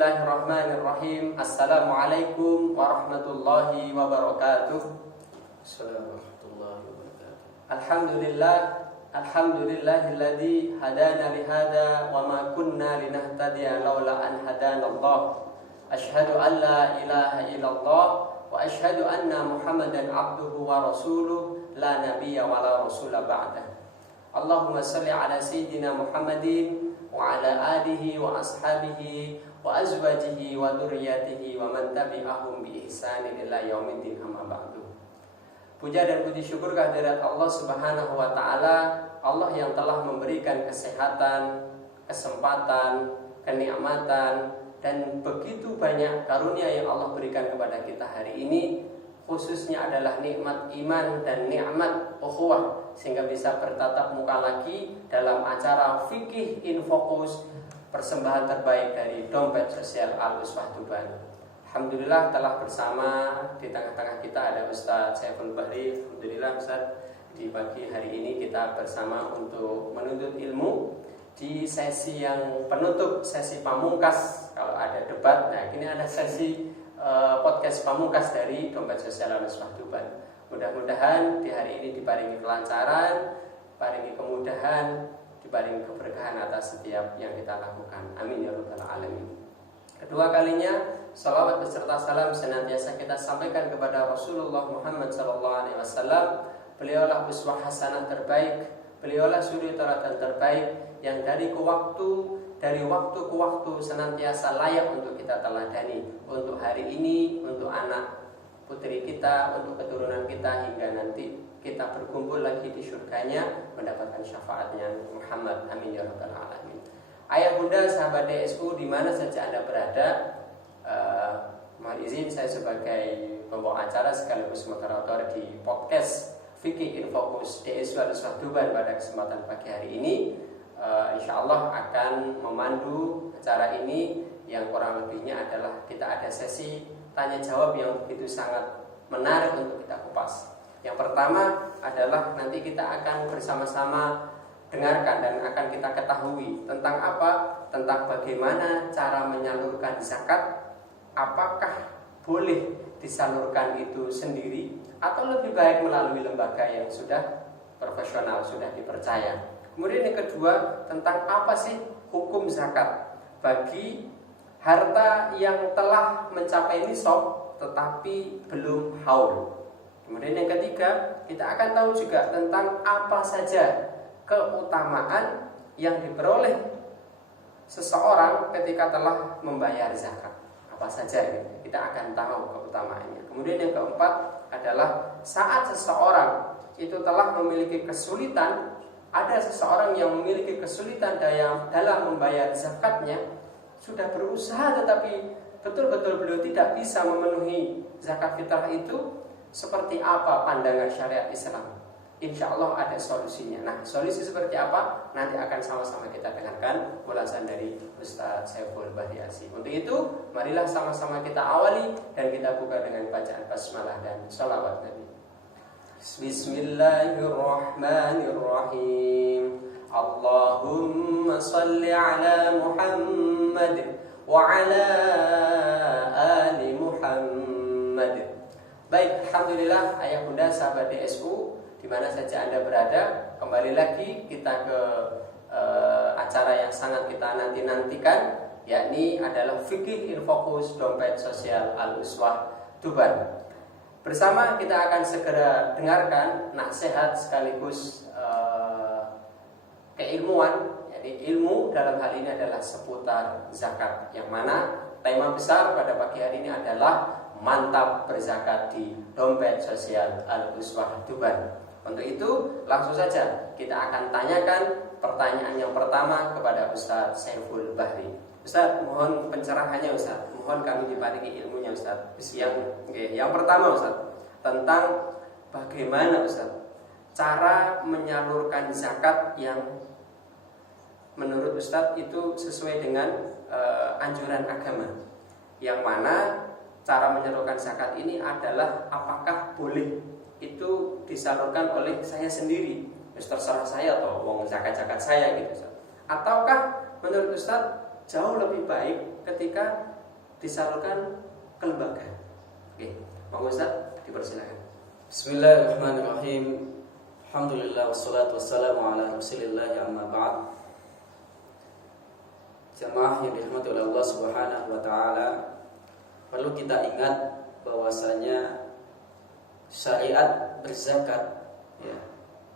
Bismillahirrahmanirrahim. Assalamualaikum warahmatullahi wabarakatuh. Assalamualaikum warahmatullahi wabarakatuh. Alhamdulillahilladzi hadana lihada wa ma kunna linahtadiya laula an hadanallah. Asyhadu an la ilaha illallah wa asyhadu anna Muhammadan abduhu wa rasuluh la nabiyya wa la rasula ba'dah. Allahumma salli ala sayyidina Muhammadin wa ala alihi wa ashabihi wa azwajihi wa dzurriyyatihi wa man tabi'ahum bi ihsanin ila yaumiddin, amma ba'du. Puja dan puji syukur kehadirat Allah Subhanahu wa taala, Allah yang telah memberikan kesehatan, kesempatan, kenikmatan dan begitu banyak karunia yang Allah berikan kepada kita hari ini, khususnya adalah nikmat iman dan nikmat ukhuwah, sehingga bisa bertatap muka lagi dalam acara Fikih in Focus, persembahan terbaik dari Dompet Sosial Al-Uswah Tuban. Alhamdulillah telah bersama di tengah-tengah kita ada Ustaz Saiful Bahri. Alhamdulillah Ustaz, di pagi hari ini kita bersama untuk menuntut ilmu di sesi yang penutup, sesi pamungkas. Kalau ada debat, nah ini ada sesi podcast pamungkas dari Dompet Sosial Al-Uswah Tuban. Mudah-mudahan di hari ini diparingi kelancaran, diparingi kemudahan, diparingi keberkahan atas setiap yang kita lakukan. Amin ya rabbal alamin. Kedua kalinya, salawat beserta salam senantiasa kita sampaikan kepada Rasulullah Muhammad SAW. Beliaulah uswah hasanah terbaik, beliaulah suri tauladan terbaik yang dari waktu ke waktu senantiasa layak untuk kita teladani, untuk hari ini, untuk anak putri kita, untuk keturunan kita, hingga nanti kita berkumpul lagi di surganya mendapatkan syafaatnya Muhammad. Amin ya rabbal alamin. Ayah bunda sahabat DSU di mana saja Anda berada, mohon izin saya sebagai pembawa acara sekaligus moderator di podcast Fikih in Focus DSU Al-Uswah Tuban pada kesempatan pagi hari ini, insya Allah akan memandu acara ini yang kurang lebihnya adalah kita ada sesi tanya jawab yang begitu sangat menarik untuk kita kupas. Yang pertama adalah nanti kita akan bersama-sama dengarkan dan akan kita ketahui tentang apa? Tentang bagaimana cara menyalurkan zakat. Apakah boleh disalurkan itu sendiri atau lebih baik melalui lembaga yang sudah profesional, sudah dipercaya. Kemudian yang kedua, tentang apa sih hukum zakat bagi harta yang telah mencapai nisab tetapi belum haul. Kemudian yang ketiga, kita akan tahu juga tentang apa saja keutamaan yang diperoleh seseorang ketika telah membayar zakat. Apa saja kita akan tahu keutamaannya. Kemudian yang keempat adalah saat seseorang itu telah memiliki kesulitan, ada seseorang yang memiliki kesulitan dalam membayar zakatnya, sudah berusaha tetapi betul-betul beliau tidak bisa memenuhi zakat fitrah itu, seperti apa pandangan syariat Islam? Insya Allah ada solusinya. Nah, solusi seperti apa? Nanti akan sama-sama kita dengarkan ulasan dari Ustaz Saiful Bahri. Untuk itu, marilah sama-sama kita awali dan kita buka dengan bacaan basmalah dan sholawat Nabi. Bismillahirrahmanirrahim. Allahumma salli ala Muhammad wa ala ali Muhammad. Baik, alhamdulillah ayah bunda sahabat DSU di mana saja Anda berada, kembali lagi kita ke acara yang sangat kita nanti-nantikan, yakni adalah Fikih in Focus Dompet Sosial Al-Uswah Tuban. Bersama kita akan segera dengarkan nasihat sekaligus keilmuan, yakni ilmu dalam hal ini adalah seputar zakat, yang mana tema besar pada pagi hari ini adalah mantap berzakat di Dompet Sosial Al-Uswah Tuban. Untuk itu langsung saja kita akan tanyakan pertanyaan yang pertama kepada Ustaz Saiful Bahri. Ustaz, mohon pencerahannya Ustaz. Mohon kami diparingi ilmunya Ustaz. Yang pertama Ustaz, tentang bagaimana Ustaz cara menyalurkan zakat yang menurut Ustaz itu sesuai dengan anjuran agama. Yang mana cara menyalurkan zakat ini adalah apakah boleh itu disalurkan oleh saya sendiri, terserah saya atau uang zakat-zakat saya gitu Ustaz. Ataukah menurut Ustaz jauh lebih baik ketika disalurkan ke lembaga. Oke, Pak Ustaz, dipersilakan. Bismillahirrahmanirrahim. Alhamdulillah wassalatu wassalamu ala Rasulillah amma ba'd. Jamaah yang dirahmati oleh Allah Subhanahu wa taala, perlu kita ingat bahwasanya syariat berzakat, ya.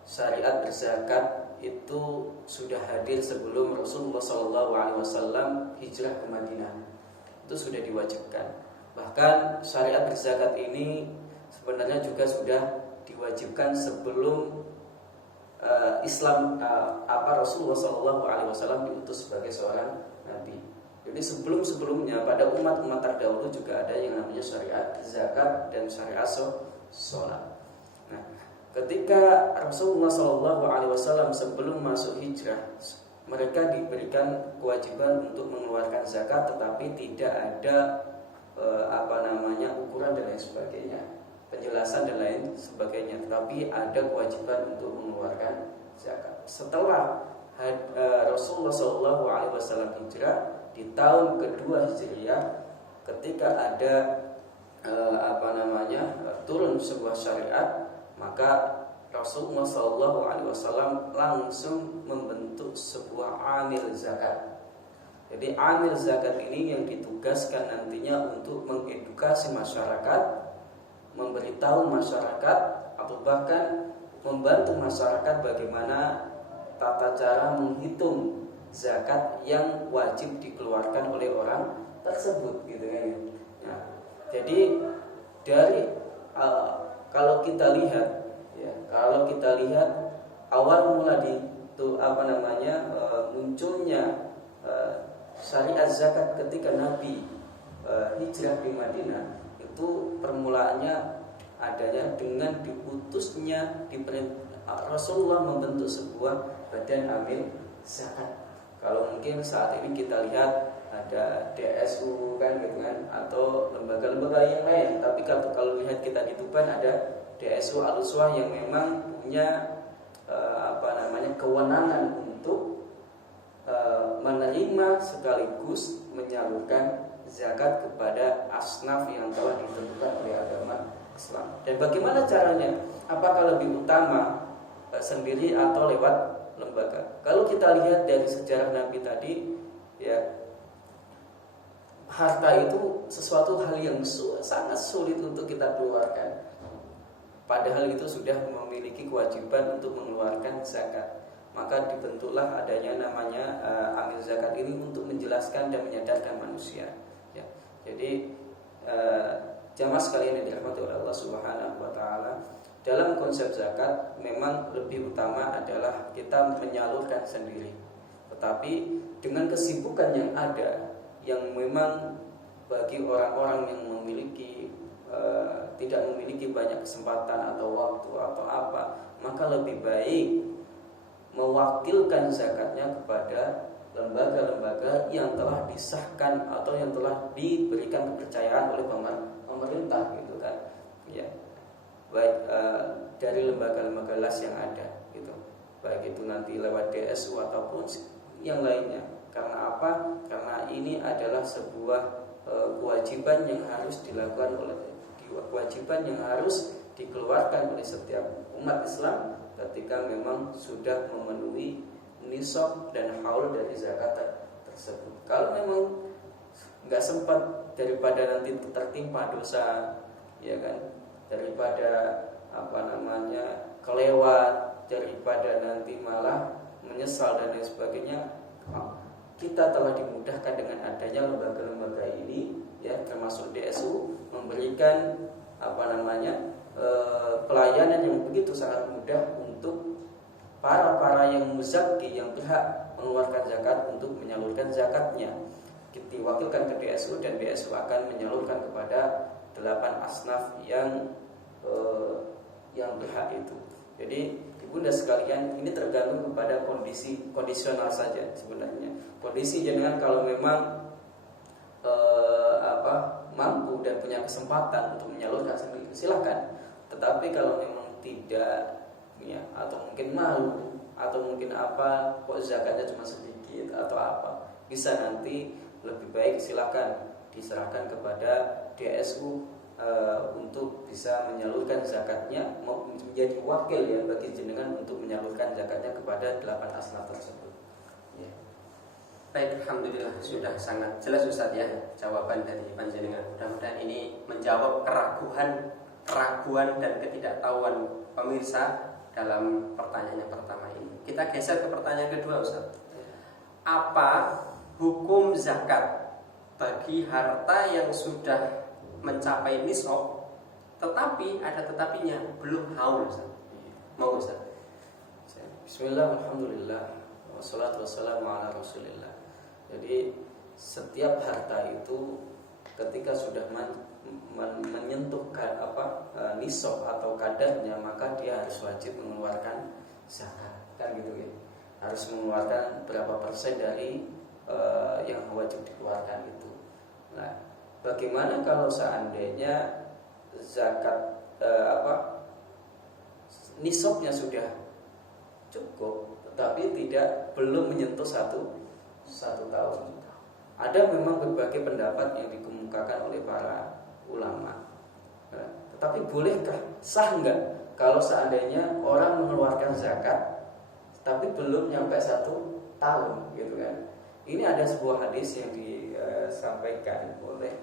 Syariat berzakat itu sudah hadir sebelum Rasulullah SAW hijrah ke Madinah. Itu sudah diwajibkan. Bahkan syariat berzakat ini sebenarnya juga sudah diwajibkan sebelum Islam Rasulullah SAW diutus sebagai seorang nabi. Jadi sebelum-sebelumnya pada umat-umat terdahulu juga ada yang namanya syariat zakat dan syariat sholat. Nah, ketika Rasulullah SAW sebelum masuk hijrah, mereka diberikan kewajiban untuk mengeluarkan zakat, tetapi tidak ada ukuran dan lain sebagainya, penjelasan dan lain sebagainya. Tetapi ada kewajiban untuk mengeluarkan zakat. Setelah Rasulullah SAW hijrah di tahun kedua Hijriah, ketika ada turun sebuah syariat, maka Rasulullah SAW langsung membentuk sebuah amil zakat. Jadi amil zakat ini yang ditugaskan nantinya untuk mengedukasi masyarakat, memberitahu masyarakat, atau bahkan membantu masyarakat bagaimana tata cara menghitung zakat yang wajib dikeluarkan oleh orang tersebut, gitu kan ya. Nah, jadi dari kalau kita lihat awal mula munculnya syariat zakat ketika Nabi hijrah di Madinah, itu permulaannya adanya dengan diutusnya Rasulullah membentuk sebuah badan amil zakat. Kalau mungkin saat ini kita lihat ada DSU kan gitu kan, atau lembaga-lembaga yang lain. Tapi kalau lihat kita di Tuban ada DSU Al-Uswah yang memang punya kewenangan untuk menerima sekaligus menyalurkan zakat kepada asnaf yang telah ditentukan oleh agama Islam. Dan bagaimana caranya? Apakah lebih utama sendiri atau lewat lembaga? Kalau kita lihat dari sejarah Nabi tadi, ya, harta itu sesuatu hal yang sangat sulit untuk kita keluarkan. Padahal itu sudah memiliki kewajiban untuk mengeluarkan zakat. Maka dibentuklah adanya namanya amil zakat ini untuk menjelaskan dan menyadarkan manusia. Ya. Jadi jamaah sekalian yang dirahmati oleh Allah Subhanahu wa taala, dalam konsep zakat memang lebih utama adalah kita menyalurkan sendiri. Tetapi dengan kesibukan yang ada, yang memang bagi orang-orang yang tidak memiliki banyak kesempatan atau waktu atau apa, maka lebih baik mewakilkan zakatnya kepada lembaga-lembaga yang telah disahkan atau yang telah diberikan kepercayaan oleh pemerintah, gitu kan, ya. Baik dari lembaga-lembaga las yang ada, gitu. Baik itu nanti lewat DSU ataupun yang lainnya. Karena apa? Karena ini adalah sebuah kewajiban yang harus dikeluarkan oleh setiap umat Islam ketika memang sudah memenuhi nisab dan haul dari zakat tersebut. Kalau memang nggak sempat, daripada nanti tertimpa dosa, ya kan, daripada kelewat, daripada nanti malah menyesal dan lain sebagainya, kita telah dimudahkan dengan adanya lembaga-lembaga ini, ya, termasuk DSU, memberikan pelayanan yang begitu sangat mudah untuk para yang muzaki, yang berhak mengeluarkan zakat, untuk menyalurkan zakatnya. Diwakilkan ke DSU dan DSU akan menyalurkan kepada 8 asnaf yang berhak itu. Jadi ibunda sekalian, ini tergantung kepada kondisi kondisional saja sebenarnya. Kondisi jenengan kalau memang mampu dan punya kesempatan untuk menyalurkan sendiri, silakan. Tetapi kalau memang tidak, ya, atau mungkin malu, atau mungkin kok zakatnya cuma sedikit atau apa, bisa nanti lebih baik silakan diserahkan kepada DSU untuk bisa menyalurkan zakatnya, menjadi wakil ya bagi jenengan untuk menyalurkan zakatnya kepada 8 asnaf tersebut. Ya. Baik, alhamdulillah sudah sangat jelas Ustaz ya jawaban dari panjenengan. Mudah-mudahan ini menjawab keraguan dan ketidaktahuan pemirsa dalam pertanyaan yang pertama ini. Kita geser ke pertanyaan kedua Ustaz. Apa hukum zakat bagi harta yang sudah mencapai nisab tetapi ada tetapinya belum haul Ustaz? Mau Ustaz? Bismillah, alhamdulillah, wassalatu wassalamu ala rasulillah. Jadi setiap harta itu ketika sudah menyentuh nisab atau kadarnya, maka dia harus wajib mengeluarkan zakat, kan gitu ya. Harus mengeluarkan berapa persen dari yang wajib dikeluarkan itu. Nah, bagaimana kalau seandainya zakat nisabnya sudah cukup, tetapi belum menyentuh satu tahun? Ada memang berbagai pendapat yang dikemukakan oleh para ulama. Nah, tetapi bolehkah, sah enggak kalau seandainya orang mengeluarkan zakat tapi belum nyampe 1 tahun, gitu kan? Ini ada sebuah hadis yang disampaikan oleh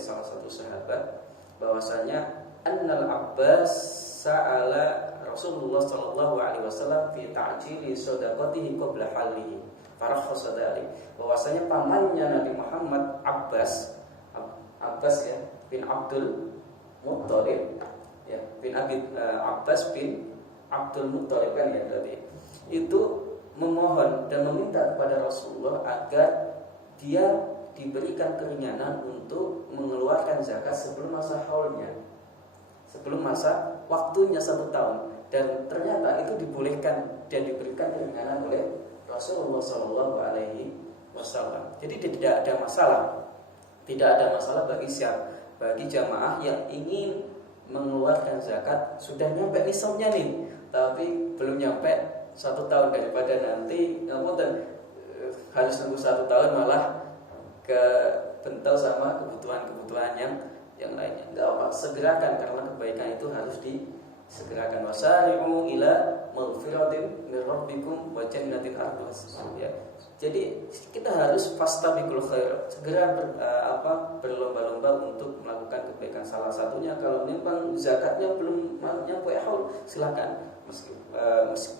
salah satu sahabat, bahwasanya Annal Abbas sa'ala Rasulullah sallallahu alaihi wasallam fi ta'jili shadaqatihi qabla halihi. Farakhasa dzalik. Bahwasanya pamannya Nabi Muhammad Abbas ya bin Abdul Muttalib ya, bin Abbas bin Abdul Muttalib kan ya berarti. Itu memohon dan meminta kepada Rasulullah agar dia diberikan keringanan untuk mengeluarkan zakat sebelum masa haulnya, sebelum masa waktunya 1 tahun. Dan ternyata itu dibolehkan dan diberikan keringanan oleh Rasulullah Shallallahu Alaihi Wasallam. Jadi tidak ada masalah bagi jamaah yang ingin mengeluarkan zakat, sudah nyampe nisabnya nih, tapi belum nyampe 1 tahun, daripada nanti harus nunggu 1 tahun malah kebental sama kebutuhan yang lainnya. Enggak apa, segerakan, karena kebaikan itu harus disegerakan. Wasari'u ila maghfiratin min rabbikum wa jannatin arduha ya. Jadi kita harus fastabiqul khair, segera berlomba-lomba untuk melakukan kebaikan. Salah satunya kalau memang zakatnya belum nyampe haul, silakan.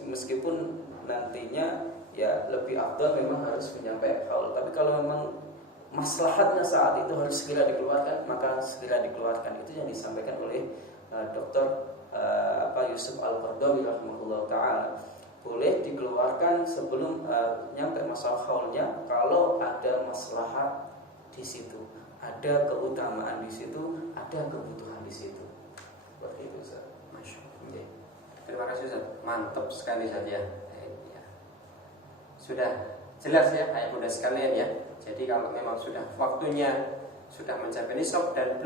Meskipun nantinya ya lebih afdal memang harus menyampai haul. Tapi kalau memang maslahatnya saat itu harus segera dikeluarkan, maka segera dikeluarkan. Itu yang disampaikan oleh Dr. Yusuf Al-Qardawi rahimahullah ta'ala. Boleh dikeluarkan sebelum nyampe masa haulnya kalau ada maslahat di situ, ada keutamaan di situ, ada kebutuhan di situ. Seperti itu Ustaz. Masya Allah. Terima kasih Ustaz. Mantap sekali Ustaz ya. Sudah jelas ya ayat mudah sekalian ya. Jadi kalau memang sudah waktunya, sudah mencapai nisab dan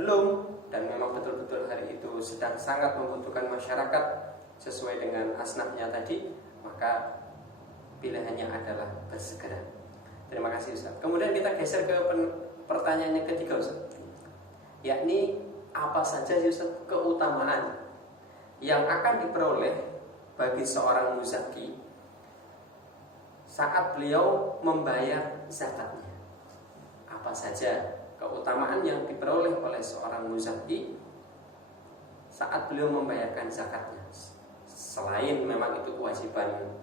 memang betul-betul hari itu sedang sangat membutuhkan masyarakat sesuai dengan asnafnya tadi, maka pilihannya adalah bersegera. Terima kasih Ustaz. Kemudian kita geser ke pertanyaan yang ketiga Ustaz, yakni apa saja Ustaz keutamaan yang akan diperoleh bagi seorang muzaki saat beliau membayar zakatnya. Apa saja keutamaan yang diperoleh oleh seorang muzaki saat beliau membayarkan zakatnya, selain memang itu kewajiban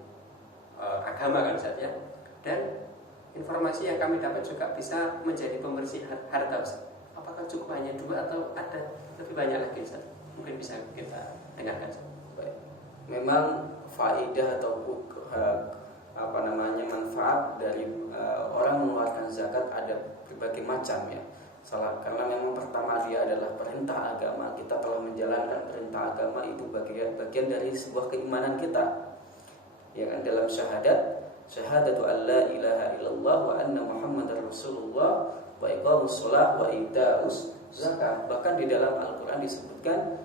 agama kan Ustaz ya. Dan informasi yang kami dapat juga bisa menjadi pembersih harta Ustaz. Apakah cukup hanya 2 atau ada lebih banyak lagi Ustaz? Mungkin bisa kita dengarkan Ustaz. Baik. Memang faedah atau manfaat dari orang mengeluarkan zakat ada berbagai macam ya. Karena memang pertama dia adalah perintah agama. Kita telah menjalankan perintah agama, itu bagian dari sebuah keimanan kita. Ya kan, dalam syahadatu alla ilaha illallah wa anna muhammadar rasulullah wa iqamus shalah wa itaus zakat. Bahkan di dalam Al-Qur'an disebutkan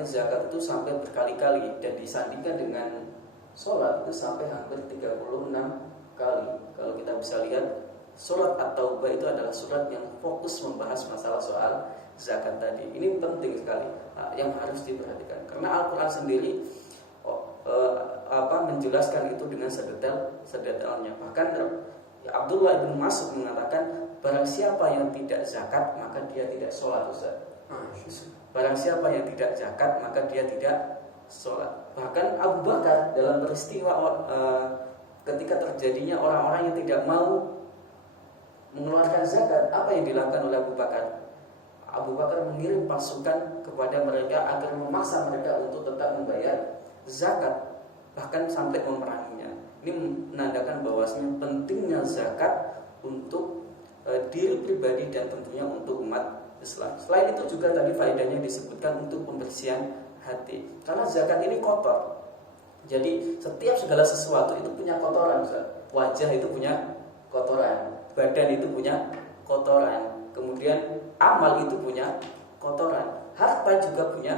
zakat itu sampai berkali-kali, dan disandingkan dengan sholat itu sampai hampir 36 kali. Kalau kita bisa lihat surat At-Taubah itu adalah surat yang fokus membahas masalah soal zakat tadi. Ini penting sekali yang harus diperhatikan. Karena Al-Quran sendiri menjelaskan itu dengan sedetailnya. Bahkan Abdullah bin Mas'ud mengatakan, barang siapa yang tidak zakat maka dia tidak sholat, Ustaz. Barang siapa yang tidak zakat maka dia tidak sholat. Bahkan Abu Bakar dalam peristiwa ketika terjadinya orang-orang yang tidak mau mengeluarkan zakat, apa yang dilakukan oleh Abu Bakar? Abu Bakar mengirim pasukan kepada mereka agar memaksa mereka untuk tetap membayar zakat, bahkan sampai memeranginya. Ini menandakan bahwasanya pentingnya zakat untuk diri pribadi dan tentunya untuk umat Islam. Selain itu juga tadi faedahnya disebutkan untuk pembersihan hati. Karena zakat ini kotor. Jadi setiap segala sesuatu itu punya kotoran. Wajah itu punya kotoran, badan itu punya kotoran, kemudian amal itu punya kotoran, harta juga punya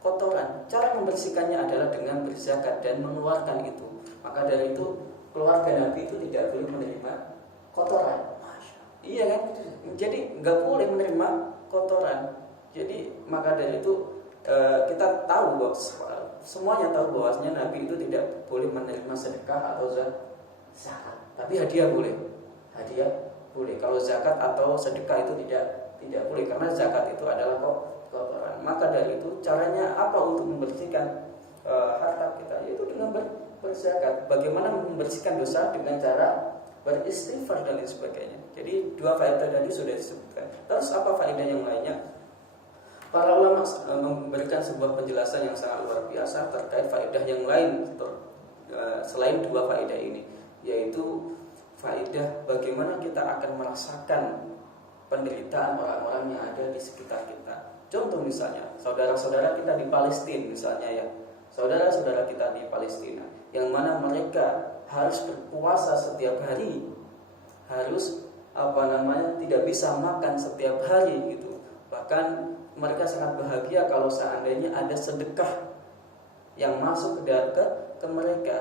kotoran. Cara membersihkannya adalah dengan berzakat dan mengeluarkan itu. Maka dari itu keluarga Nabi itu tidak boleh menerima kotoran. Iya kan? Jadi nggak boleh menerima kotoran. Jadi maka dari itu kita tahu bahwa semuanya tahu bahwasanya Nabi itu tidak boleh menerima sedekah atau zakat. Tapi hadiah boleh. Hadiah boleh. Kalau zakat atau sedekah itu tidak boleh, karena zakat itu adalah kotoran. Maka dari itu caranya apa untuk membersihkan harta kita? Yaitu dengan berzakat. Bagaimana membersihkan dosa? Dengan cara beristighfar dan lain sebagainya. Jadi dua faedah tadi sudah disebutkan. Terus apa faedah yang lainnya? Para ulama memberikan sebuah penjelasan yang sangat luar biasa terkait faedah yang lain selain dua faedah ini, yaitu faedah bagaimana kita akan merasakan penderitaan orang-orang yang ada di sekitar kita. Contoh misalnya, saudara-saudara kita di Palestina misalnya ya. Saudara-saudara kita di Palestina yang mana mereka harus berpuasa setiap hari, harus tidak bisa makan setiap hari gitu. Bahkan mereka sangat bahagia kalau seandainya ada sedekah yang masuk ke mereka.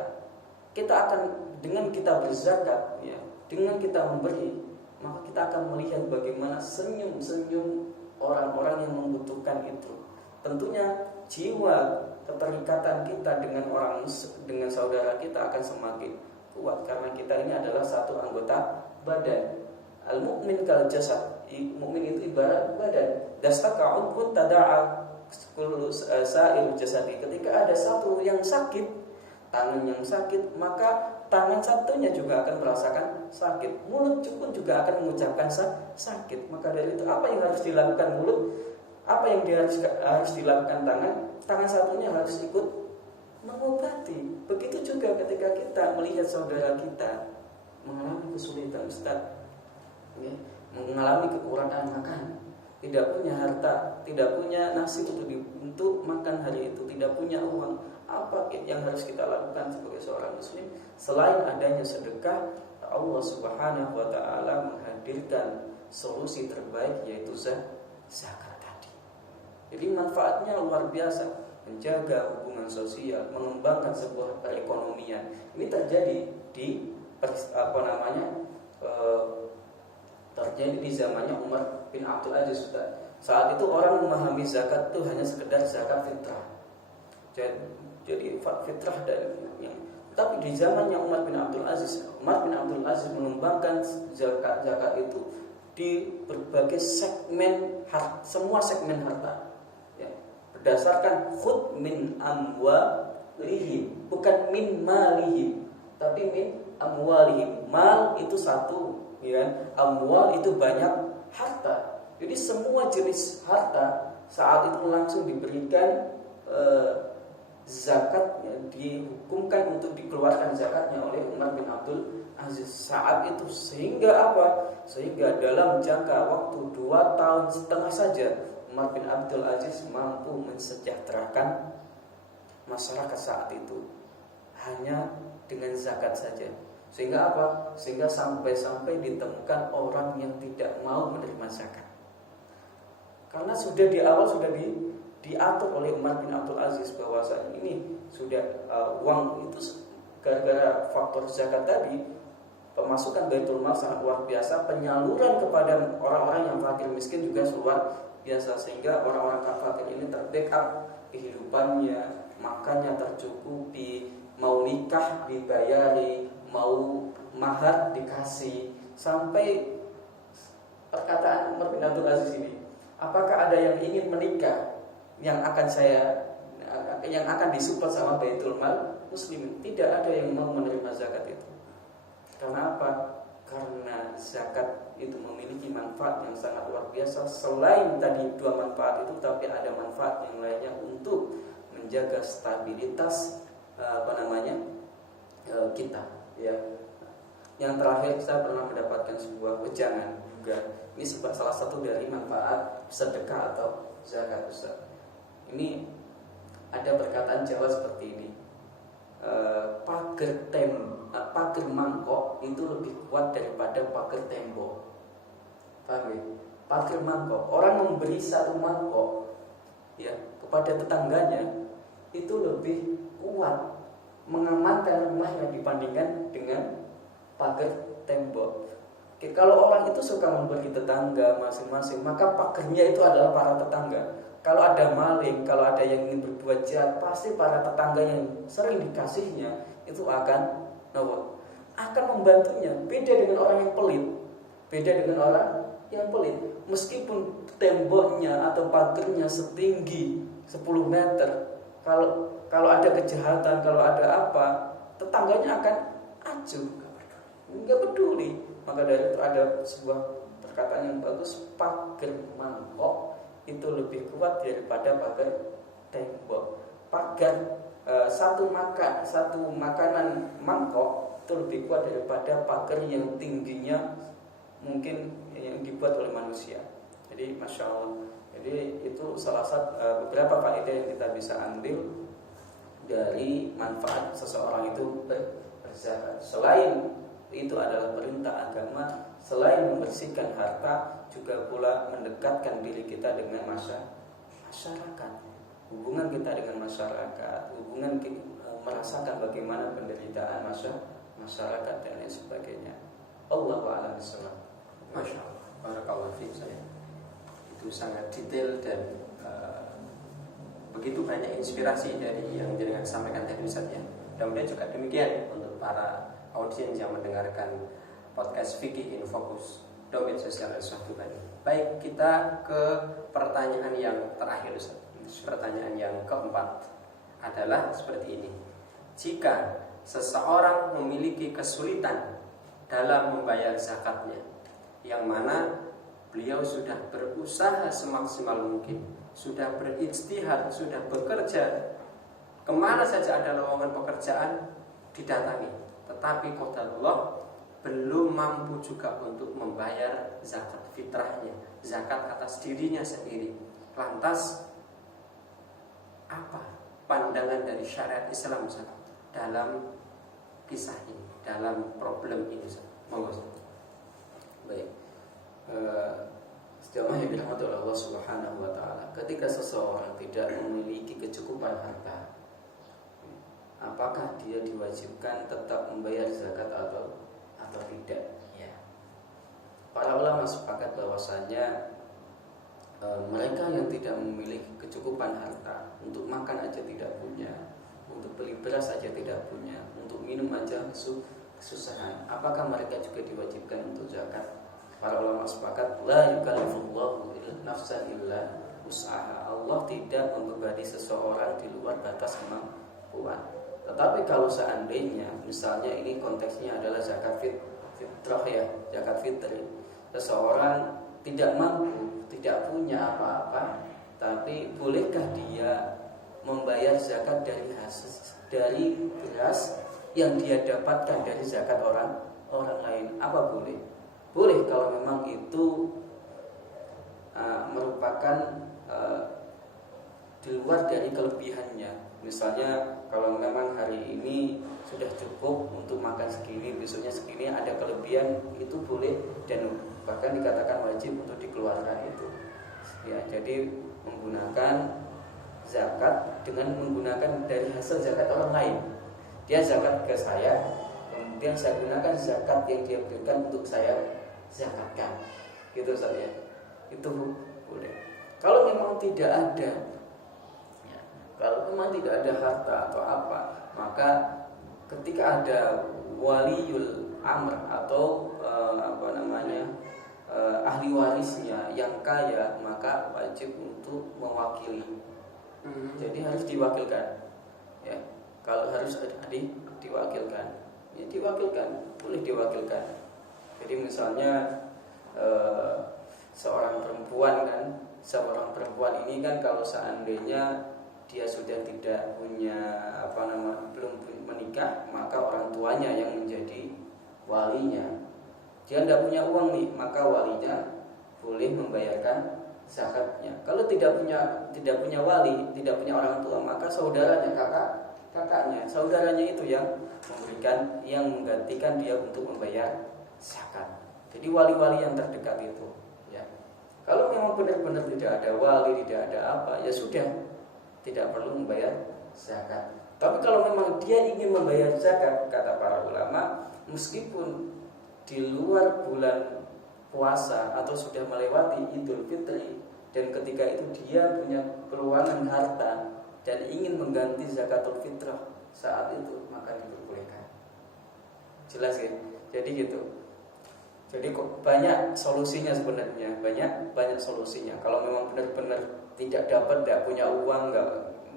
Kita akan, dengan kita berzakat ya, dengan kita memberi, maka kita akan melihat bagaimana senyum-senyum orang-orang yang membutuhkan itu. Tentunya jiwa keterikatan kita dengan saudara kita akan semakin kuat, karena kita ini adalah satu anggota badan. Al-mu'min kal jasad, mukmin itu ibarat badan. Dastaka udhun tada'a kullu sa'il jasadi. Ketika ada satu yang sakit, tangan yang sakit, maka tangan satunya juga akan merasakan sakit. Mulut pun juga akan mengucapkan sakit. Maka dari itu apa yang harus dilakukan mulut? Apa yang harus dilakukan tangan? Tangan satunya harus ikut mengobati. Begitu juga ketika kita melihat saudara kita mengalami kesulitan, Ustaz, ya, mengalami kekurangan makan, tidak punya harta, tidak punya nasi untuk makan hari itu, tidak punya uang. Apa yang harus kita lakukan sebagai seorang muslim? Selain adanya sedekah, Allah Subhanahu wa ta'ala menghadirkan solusi terbaik, yaitu zakat tadi. Jadi manfaatnya luar biasa, menjaga hubungan sosial, mengembangkan sebuah perekonomian. Ini terjadi di terjadi di zamannya Umar bin Abdul Aziz. Saat itu orang memahami zakat itu hanya sekedar zakat fitrah. Jadi fitrah tapi di zamannya Umar bin Abdul Aziz mengembangkan zakat itu di berbagai segmen semua segmen harta. Ya, berdasarkan khud min amwalihim, bukan min malihim, tapi min amwalihim. Mal itu satu, ya, amwal itu banyak harta. Jadi semua jenis harta saat itu langsung diberikan zakatnya, dihukumkan untuk dikeluarkan zakatnya oleh Umar bin Abdul Aziz saat itu. Sehingga apa? Sehingga dalam jangka waktu 2,5 tahun saja Umar bin Abdul Aziz mampu mensejahterakan masyarakat saat itu hanya dengan zakat saja. Sehingga apa? Sehingga sampai ditemukan orang yang tidak mau menerima zakat. Karena sudah di awal sudah diatur oleh Umar bin Abdul Aziz bahwasanya ini sudah uang itu gara-gara faktor zakat tadi pemasukan Baitul Mal sangat luar biasa, penyaluran kepada orang-orang yang fakir miskin juga luar biasa, sehingga orang-orang fakir ini terbackup kehidupannya, makannya tercukupi, mau nikah dibayari, mau mahar dikasih. Sampai perkataan Umar bin Abdul Aziz ini, apakah ada yang ingin menikah yang akan disupport sama Baitul Mal Muslimin? Tidak ada yang mau menerima zakat itu. Karena apa? Karena zakat itu memiliki manfaat yang sangat luar biasa. Selain tadi dua manfaat itu, tapi ada manfaat yang lainnya untuk menjaga stabilitas kita. Ya. Yang terakhir, saya pernah mendapatkan sebuah wejangan juga. Ini salah satu dari manfaat sedekah atau zakat, Ustaz. Ini ada perkataan Jawa seperti ini. Pagar mangkok itu lebih kuat daripada pagar tembok. Paham ya? Pagar mangkok, orang memberi satu mangkok ya kepada tetangganya itu lebih kuat mengamankan rumahnya dibandingkan dengan pagar tembok. Kalau orang itu suka memberi tetangga masing-masing, maka pagarnya itu adalah para tetangga. Kalau ada maling, kalau ada yang ingin berbuat jahat, pasti para tetangga yang sering dikasihnya itu akan membantunya. Beda dengan orang yang pelit. Meskipun temboknya atau pagarnya setinggi 10 meter, kalau ada kejahatan, kalau ada apa, tetangganya akan acuh, nggak peduli. Maka dari itu ada sebuah perkataan yang bagus, pagar mangkok itu lebih kuat daripada pagar tembok. Pagar satu makanan mangkok itu lebih kuat daripada pagar yang tingginya mungkin yang dibuat oleh manusia. Jadi masya Allah. Jadi itu salah satu beberapa faedah yang kita bisa ambil dari manfaat seseorang itu berzakat. Selain itu adalah perintah agama, selain membersihkan harta, juga pula mendekatkan diri kita dengan masyarakat. Hubungan kita dengan masyarakat, merasakan bagaimana penderitaan masyarakat dan lain sebagainya. Allahu a'lam bishawab. Masya Allah, barakallahu fiik saya. Itu sangat detail dan begitu banyak inspirasi dari yang jenengan sampaikan tadi, Ustaz ya. Mudah-mudahan juga demikian untuk para audiens yang mendengarkan podcast Fikih in Focus Domain Sosial Suatu Bani. Baik, kita ke pertanyaan yang terakhir, Ustaz. Pertanyaan yang keempat adalah seperti ini. Jika seseorang memiliki kesulitan dalam membayar zakatnya, yang mana beliau sudah berusaha semaksimal mungkin, sudah berijtihad, sudah bekerja, kemana saja ada lowongan pekerjaan didatangi, tetapi qadarullah belum mampu juga untuk membayar zakat fitrahnya, zakat atas dirinya sendiri. Lantas apa pandangan dari syariat Islam dalam kisah ini, dalam problem ini? Monggo. Baik. Sejauh yang dirahmati oleh Allah Subhanahu wa taala, ketika seseorang tidak memiliki kecukupan harta, apakah dia diwajibkan tetap membayar zakat atau tidak? Ya. Para ulama sepakat bahwasanya mereka yang tidak memiliki kecukupan harta, untuk makan aja tidak punya, untuk beli beras aja tidak punya, untuk minum aja kesusahan, apakah mereka juga diwajibkan untuk zakat? Para ulama sepakat, la yukallifullahu nafsan illa wus'aha. Allah tidak membebani seseorang di luar batas kemampuan. Tetapi kalau seandainya, misalnya ini konteksnya adalah zakat fitrah ya, zakat fitri. Seseorang tidak mampu, tidak punya apa-apa, tapi bolehkah dia membayar zakat dari beras yang dia dapatkan dari zakat orang lain? Apa boleh? Boleh kalau memang itu merupakan di luar dari kelebihannya. Misalnya kalau memang hari ini sudah cukup untuk makan segini, besoknya segini, ada kelebihan, itu boleh dan bahkan dikatakan wajib untuk dikeluarkan itu. Ya, jadi menggunakan zakat dengan menggunakan dari hasil zakat orang lain. Dia zakat ke saya, kemudian saya gunakan zakat yang dia berikan untuk saya zakatkan, gitu Ustaz ya. Itu boleh. Kalau memang tidak ada, ya, kalau memang tidak ada harta atau apa, maka ketika ada waliul amr atau ahli warisnya yang kaya, maka wajib untuk mewakili. Jadi harus diwakilkan. Ya, kalau harus diwakilkan, ya diwakilkan, boleh diwakilkan. Jadi misalnya seorang perempuan ini kan kalau seandainya dia sudah tidak punya belum menikah, maka orang tuanya yang menjadi walinya. Dia tidak punya uang nih, maka walinya boleh membayarkan zakatnya. Kalau tidak punya wali, tidak punya orang tua, maka saudaranya, kakaknya, saudaranya itu yang menggantikan dia untuk membayar zakat. Jadi wali-wali yang terdekat itu, ya. Kalau memang benar-benar tidak ada wali, tidak ada apa, ya sudah, tidak perlu membayar zakat. Tapi kalau memang dia ingin membayar zakat, kata para ulama, meskipun di luar bulan puasa atau sudah melewati Idul Fitri, dan ketika itu dia punya keluaran harta dan ingin mengganti zakatul fitrah saat itu, maka diperbolehkan. Jelas ya? Jadi gitu. Jadi kok banyak solusinya sebenarnya, banyak solusinya. Kalau memang benar-benar tidak punya uang,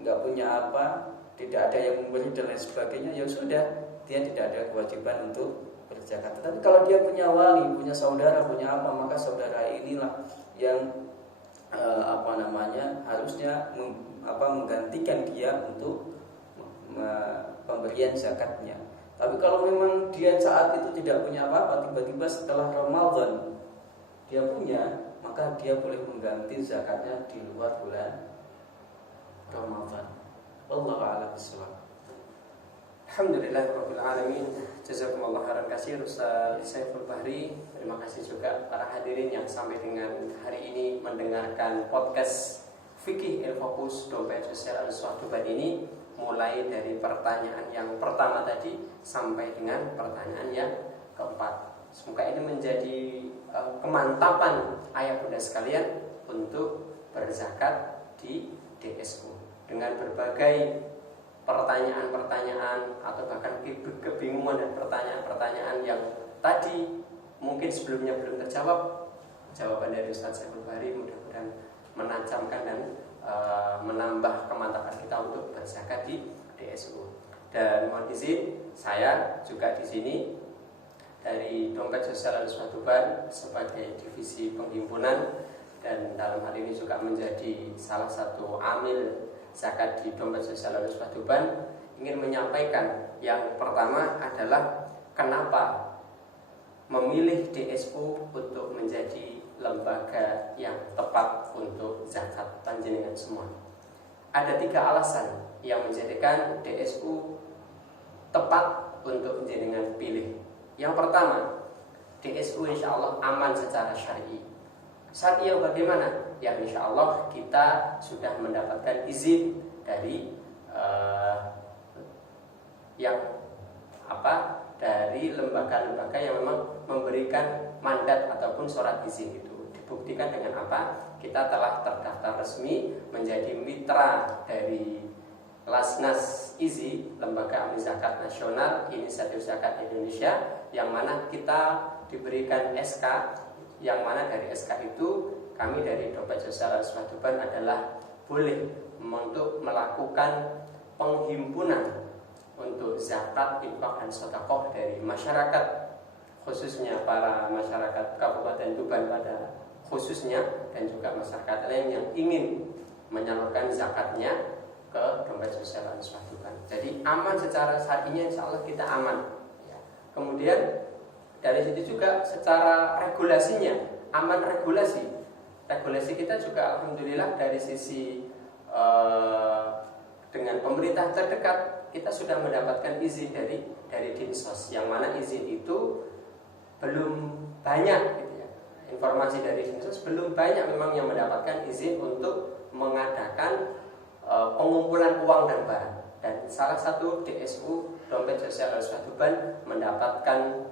nggak punya apa, tidak ada yang memberi dan lain sebagainya, ya sudah, dia tidak ada kewajiban untuk berzakat. Tetapi kalau dia punya wali, punya saudara, punya apa, maka saudara inilah yang harusnya menggantikan dia untuk pemberian zakatnya. Tapi kalau memang dia saat itu tidak punya apa-apa, tiba-tiba setelah Ramadan dia punya, maka dia boleh mengganti zakatnya di luar bulan Ramadan. Wallahu a'lam bishawab. Alhamdulillahirabbil alamin. Jazakumullah khairan katsir Ustaz Saiful Bahri. Terima kasih juga para hadirin yang sampai dengan hari ini mendengarkan podcast Fikih Al-Fokus Dompet Sosial Al-Suhduban ini, mulai dari pertanyaan yang pertama tadi sampai dengan pertanyaan yang keempat. Semoga ini menjadi kemantapan ayah bunda sekalian untuk berzakat di DSU dengan berbagai pertanyaan-pertanyaan atau bahkan kebingungan dan pertanyaan-pertanyaan yang tadi mungkin sebelumnya belum terjawab. Jawaban dari Ustaz Saiful Bahri mudah-mudahan menancapkan dan menambah kemantapan kita untuk berzakat di DSU. Dan mohon izin, saya juga di sini dari Dompet Sosial Al-Suhduban sebagai divisi penghimpunan, dan dalam hal ini juga menjadi salah satu amil zakat di Dompet Sosial Al-Suhduban, ingin menyampaikan yang pertama adalah kenapa memilih DSU untuk menjadi lembaga yang tepat untuk zakat panjenengan semua. Ada 3 alasan yang menjadikan DSU tepat untuk panjenengan pilih. Yang pertama, DSU insya Allah aman secara syar'i. Syar'i yang bagaimana? Ya insya Allah kita sudah mendapatkan izin dari dari lembaga-lembaga yang memang memberikan mandat ataupun surat izin itu. Dibuktikan dengan apa? Kita telah terdaftar resmi menjadi mitra dari Lasnas Izi, Lembaga Amil Zakat Nasional Inisiatif Zakat Indonesia, yang mana kita diberikan SK, yang mana dari SK itu kami dari Dompet Sosial Al-Suhduban adalah boleh untuk melakukan penghimpunan untuk zakat, infak, dan sedekah dari masyarakat, khususnya para masyarakat Kabupaten Tuban pada khususnya, dan juga masyarakat lain yang ingin menyalurkan zakatnya ke Dompet Sosial Al-Suhduban. Jadi aman secara syar'inya, insya Allah kita aman. Kemudian dari situ juga secara regulasinya aman regulasi. Regulasi kita juga alhamdulillah dari sisi dengan pemerintah terdekat kita sudah mendapatkan izin dari Dinsos, yang mana izin itu belum banyak gitu ya. Informasi dari Dinsos belum banyak memang yang mendapatkan izin untuk mengadakan pengumpulan uang dan barang. dan salah satu DSU Dompet Sosial Al-Islah Tuban mendapatkan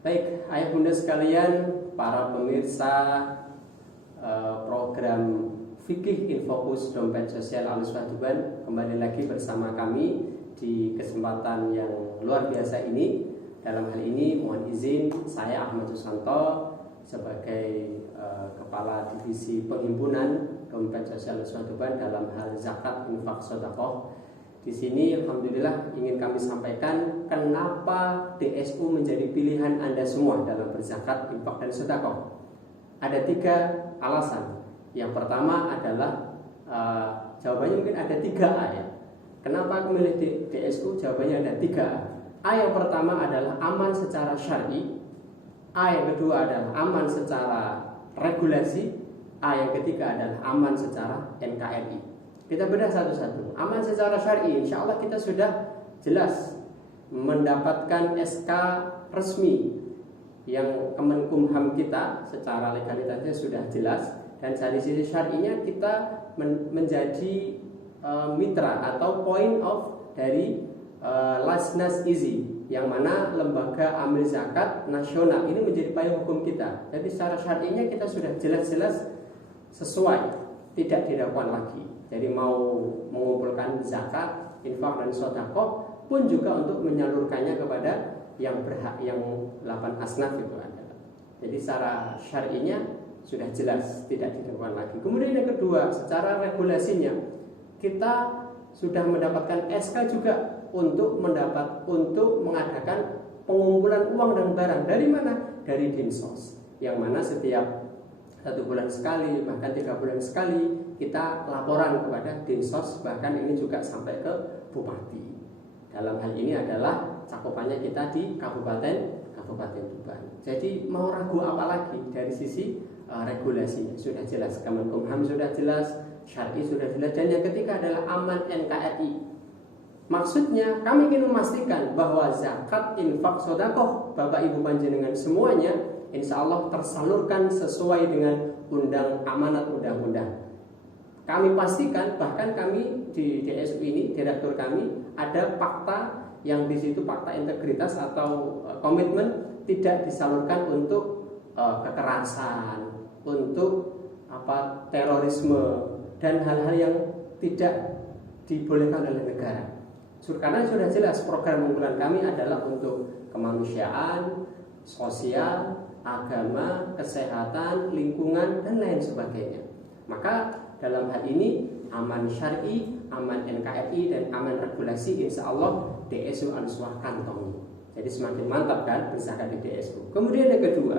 Baik, ayah bunda sekalian, para pemirsa program Fikih Infokus Dompet Sosial Al-Islah Tuban, kembali lagi bersama kami di kesempatan yang luar biasa ini. Dalam hal ini mohon izin saya Ahmad Susanto sebagai Kepala Divisi Penghimpunan Dompet Sosial Al-Islah Tuban dalam hal zakat, infak, sedekah. Di sini alhamdulillah ingin kami sampaikan kenapa DSU menjadi pilihan Anda semua dalam berzakat, infak, dan sedekah. Ada 3 alasan. Yang pertama adalah jawabannya mungkin ada 3A ya. Kenapa aku milih DSU? Jawabannya ada 3A. A yang pertama adalah aman secara syar'i. A yang kedua adalah aman secara regulasi. A yang ketiga adalah aman secara NKRI. Kita bedah satu-satu. Aman secara syar'i, insya Allah kita sudah jelas mendapatkan SK resmi yang Kemenkumham kita secara legalitasnya sudah jelas, dan dari sisi syar'inya kita menjadi mitra atau point of dari Lasnas Izi, yang mana lembaga amil zakat nasional ini menjadi payung hukum kita. Jadi secara syar'inya kita sudah jelas-jelas sesuai, tidak dilakukan lagi. Jadi mau mengumpulkan zakat, infak, dan sedekah pun juga untuk menyalurkannya kepada yang berhak, yang 8 asnaf itu adalah. Jadi secara syar'inya sudah jelas tidak dilakukan lagi. Kemudian yang kedua, secara regulasinya kita sudah mendapatkan SK juga untuk mengadakan pengumpulan uang dan barang. Dari mana? Dari Dinsos, yang mana setiap 1 bulan sekali, bahkan 3 bulan sekali kita laporan kepada Dinsos, bahkan ini juga sampai ke Bupati. Dalam hal ini adalah cakupannya kita di Kabupaten Tuban. Jadi mau ragu apa lagi dari sisi regulasinya sudah jelas, Kemenkumham sudah jelas, syar'i sudah jelas, dan yang ketiga adalah aman NKRI. Maksudnya kami ingin memastikan bahwa zakat, infak, sedekah Bapak Ibu panjenengan semuanya insya Allah tersalurkan sesuai dengan amanat undang-undang. Kami pastikan, bahkan kami di DSU ini, direktur kami ada fakta yang di situ fakta integritas atau komitmen tidak disalurkan untuk kekerasan, untuk terorisme dan hal-hal yang tidak dibolehkan oleh negara. Karena sudah jelas program unggulan kami adalah untuk kemanusiaan, sosial, agama, kesehatan, lingkungan, dan lain sebagainya. Maka dalam hal ini aman syar'i, aman NKRI, dan aman regulasi insya Allah DSU Al-Islah kantongi. Jadi semakin mantap kan berzakat di DSU. Kemudian yang kedua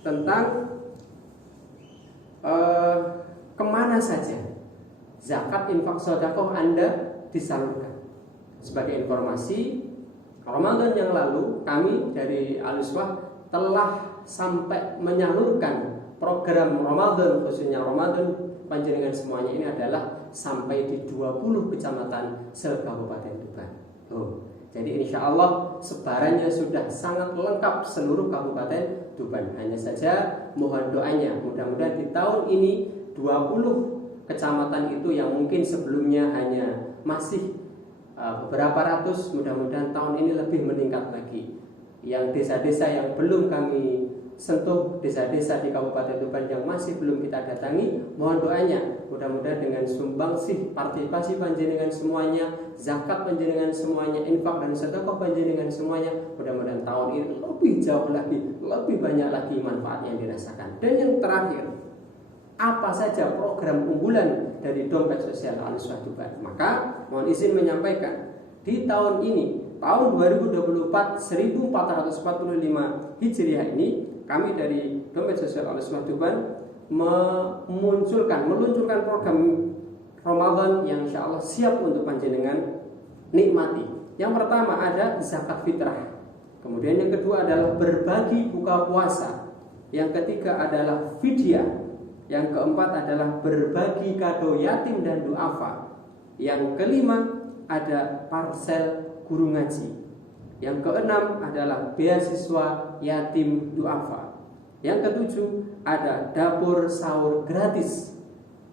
tentang kemana saja zakat, infak, sedekah Anda disalurkan. Sebagai informasi, Ramadan yang lalu kami dari Al-Islah telah sampai menyalurkan program Ramadan, khususnya Ramadan panjenengan semuanya ini adalah sampai di 20 kecamatan se-Kabupaten Tuban. Jadi insya Allah sebarannya sudah sangat lengkap seluruh Kabupaten Tuban. Hanya saja mohon doanya, mudah-mudahan di tahun ini 20 kecamatan itu yang mungkin sebelumnya hanya masih beberapa ratus, mudah-mudahan tahun ini lebih meningkat lagi. Yang desa-desa yang belum kami sentuh, desa-desa di Kabupaten Tuban yang masih belum kita datangi, mohon doanya mudah-mudahan dengan sumbangsih partisipasi panjenengan semuanya, zakat panjenengan semuanya, infak dan sedekah panjenengan semuanya, mudah-mudahan tahun ini lebih jauh lagi, lebih banyak lagi manfaat yang dirasakan. Dan yang terakhir, apa saja program unggulan dari Dompet Sosial Al-Islah Tuban? Maka mohon izin menyampaikan, di tahun ini, tahun 2024 1445 Hijriah ini, kami dari Dompet Sosial Al-Islah Tuban meluncurkan program Ramadan yang insya Allah siap untuk panjenengan nikmati. Yang pertama ada zakat fitrah, kemudian yang kedua adalah berbagi buka puasa, yang ketiga adalah fidyah, yang keempat adalah berbagi kado yatim dan duafa, yang kelima ada parsel guru ngaji, yang keenam adalah beasiswa yatim duafa, yang ketujuh ada dapur sahur gratis,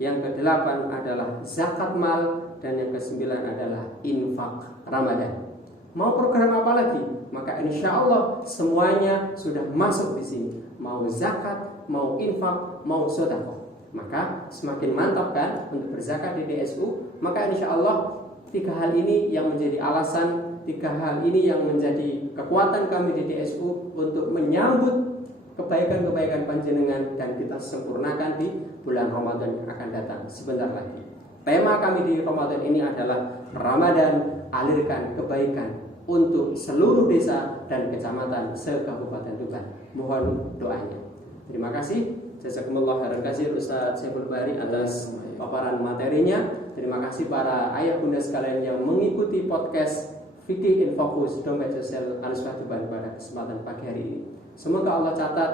yang kedelapan adalah zakat mal, dan yang ke-9 adalah infak Ramadan. Mau program apa lagi? Maka insya Allah semuanya sudah masuk di sini. Mau zakat, mau infak, mau sedekah. Maka semakin mantap kan untuk berzakat di DSU. Maka insya Allah 3 hal ini yang menjadi alasan, 3 hal ini yang menjadi kekuatan kami di DSU untuk menyambut kebaikan-kebaikan panjenengan, dan kita sempurnakan di bulan Ramadan yang akan datang sebentar lagi. Tema kami di Ramadan ini adalah Ramadan alirkan kebaikan untuk seluruh desa dan kecamatan se-Kabupaten Tuban. Mohon doanya. Terima kasih. Jazakumullah khairan katsir Ustaz Syaiful Bahri atas paparan materinya. Terima kasih para ayah bunda sekalian yang mengikuti podcast Fikih in Fokus Dompet Sosial Al-Nusrah Tuban pada kesempatan pagi hari ini. Semoga Allah catat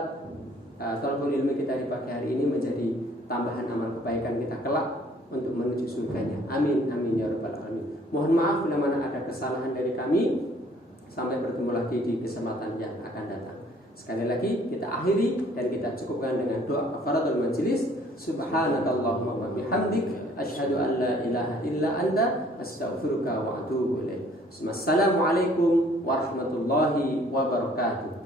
thalabul ilmi kita di pagi hari ini menjadi tambahan amal kebaikan kita kelak untuk menuju surganya. Amin, amin ya rabbal alamin. Mohon maaf bila mana ada kesalahan dari kami. Sampai bertemu lagi di kesempatan yang akan datang. Sekali lagi kita akhiri dan kita cukupkan dengan doa kafaratul majelis. Subhanakallahumma wa bihamdik asyhadu an la ilaha illa anta astaghfiruka wa atubu ilaik. Wassalamualaikum warahmatullahi wabarakatuh.